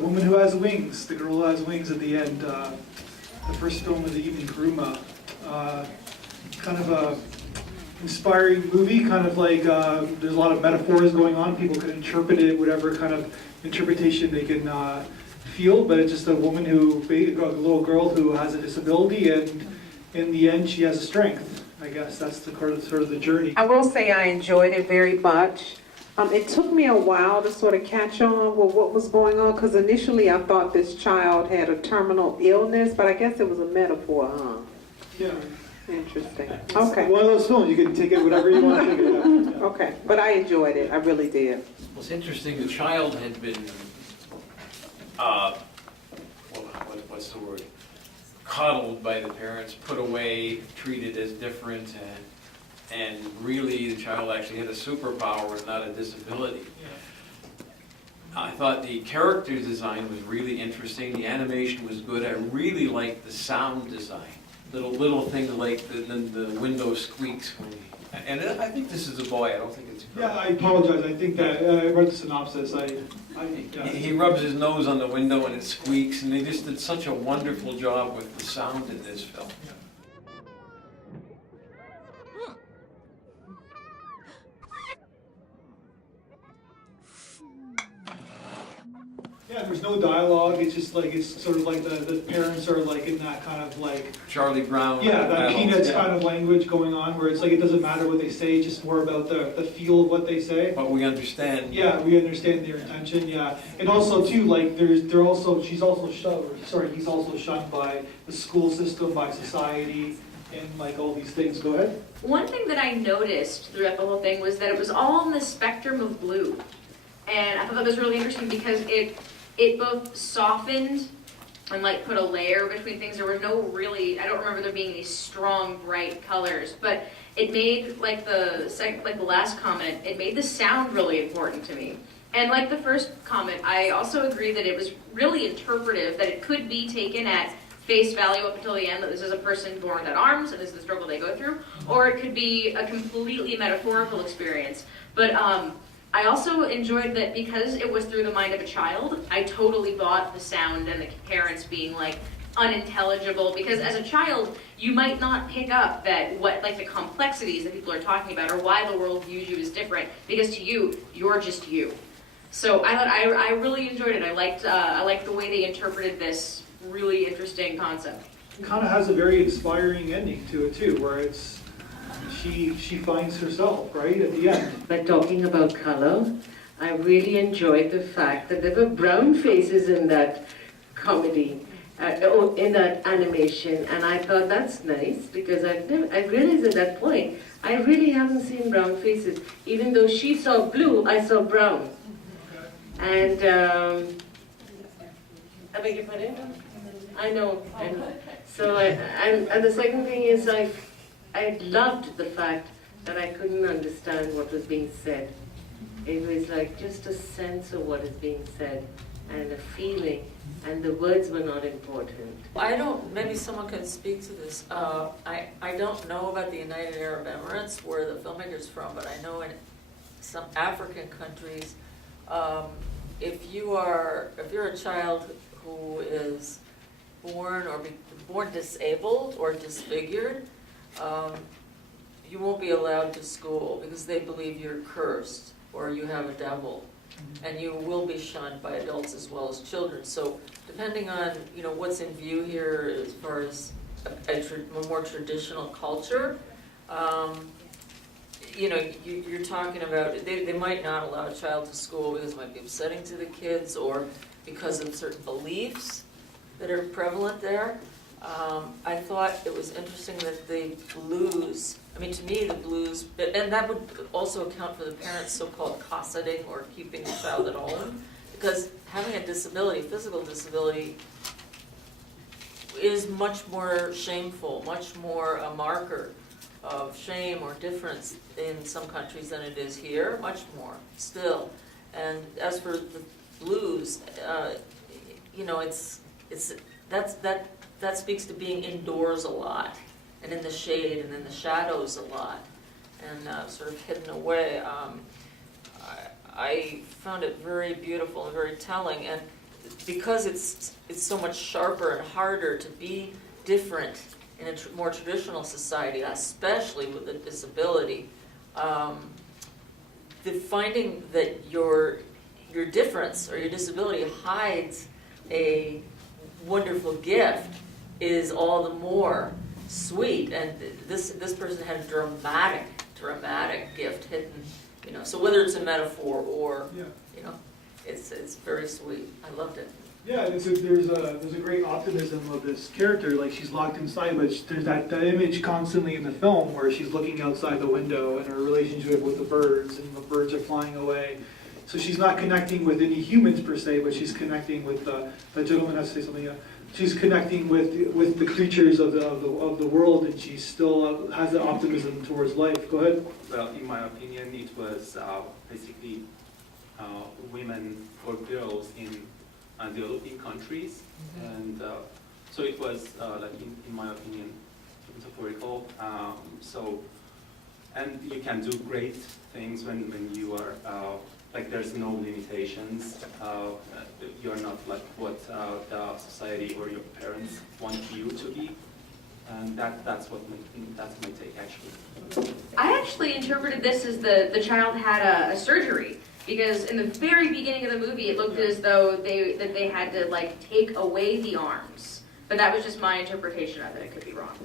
Woman Who Has Wings, The Girl Who Has Wings at the end. The first film of the evening, KAROUMA. Kind of a inspiring movie, kind of like there's a lot of metaphors going on. People can interpret it, whatever kind of interpretation they can feel, but it's just a woman who, a little girl who has a disability, and in the end she has a strength. I guess that's the sort of the journey. I will say I enjoyed it very much. It took me a while to sort of catch on with what was going on, because initially I thought this child had a terminal illness, but I guess it was a metaphor, huh? Yeah. Interesting. It's Okay. one of those films, you can take it whatever you want to take it. Yeah. Okay, but I enjoyed it. I really did. Well, it's interesting, the child had been, what's the word? Coddled by the parents, put away, treated as different, and really the child actually had a superpower and not a disability. I thought the character design was really interesting, the animation was good, I really liked the sound design. Little things like the window squeaks when and I think this is a boy, I don't think it's a girl. Yeah, I apologize. I think that I read the synopsis. He rubs his nose on the window and it squeaks, and they just did such a wonderful job with the sound in this film. Yeah, there's no dialogue. It's just like, it's sort of like the parents are like in that kind of like, Charlie Brown. yeah, that adults, Peanuts yeah. kind of language going on, where it's like it doesn't matter what they say, it's just more about the feel of what they say. But we understand. Yeah, we understand their intention. Yeah, and also too, like he's also shunned by the school system, by society, and like all these things. Go ahead. One thing that I noticed throughout the whole thing was that it was all in the spectrum of blue, and I thought that was really interesting because it both softened and like put a layer between things. There were no really, I don't remember there being any strong, bright colors, but it made, like the last comment, it made the sound really important to me. And like the first comment, I also agree that it was really interpretive, that it could be taken at face value up until the end, that this is a person born without arms and this is the struggle they go through, or it could be a completely metaphorical experience. But I also enjoyed that because it was through the mind of a child, I totally bought the sound and the parents being like unintelligible, because as a child, you might not pick up that like the complexities that people are talking about or why the world views you as different, because to you, you're just you. So I thought I really enjoyed it. I liked the way they interpreted this really interesting concept. It kind of has a very inspiring ending to it too, where it's she finds herself right at the end. But talking about color, I really enjoyed the fact that there were brown faces in that comedy, in that animation, and I thought that's nice, because I realized at that point I really haven't seen brown faces. Even though she saw blue, I saw brown. And I beg your pardon? I know. So and the second thing is I loved the fact that I couldn't understand what was being said. It was like just a sense of what is being said and a feeling, and the words were not important. I don't, maybe someone can speak to this. I don't know about the United Arab Emirates, where the filmmaker's from, but I know in some African countries, if you're a child who is born disabled or disfigured, you won't be allowed to school because they believe you're cursed or you have a devil, and you will be shunned by adults as well as children. So depending on what's in view here as far as a more traditional culture, you're talking about they might not allow a child to school because it might be upsetting to the kids or because of certain beliefs that are prevalent there. I thought it was interesting that the blues, to me the blues, and that would also account for the parents' so-called cosseting or keeping the child at home, because having a disability, physical disability, is much more shameful, much more a marker of shame or difference in some countries than it is here, much more still. And as for the blues, that speaks to being indoors a lot, and in the shade and in the shadows a lot, and sort of hidden away. I found it very beautiful and very telling, and because it's so much sharper and harder to be different in a more traditional society, especially with a disability, the finding that your difference or your disability hides a wonderful gift is all the more sweet. And this person had a dramatic gift hidden, you know. So whether it's a metaphor or, Yeah. you know, it's very sweet. I loved it. Yeah, there's a great optimism of this character. Like, she's locked inside, but there's that image constantly in the film where she's looking outside the window and her relationship with the birds, and the birds are flying away. So she's not connecting with any humans per se, but she's connecting with the gentleman has to say something. She's connecting with the creatures of the world, and she still has the optimism towards life. Go ahead. Well, in my opinion, it was basically women or girls in developing countries, and so it was like in my opinion metaphorical. And you can do great things when you are like there's no limitations. You're not like what the society or your parents want you to be, and that's my take actually. I actually interpreted this as the child had a surgery, because in the very beginning of the movie it looked as though they had to like take away the arms. But that was just my interpretation of it. I could be wrong.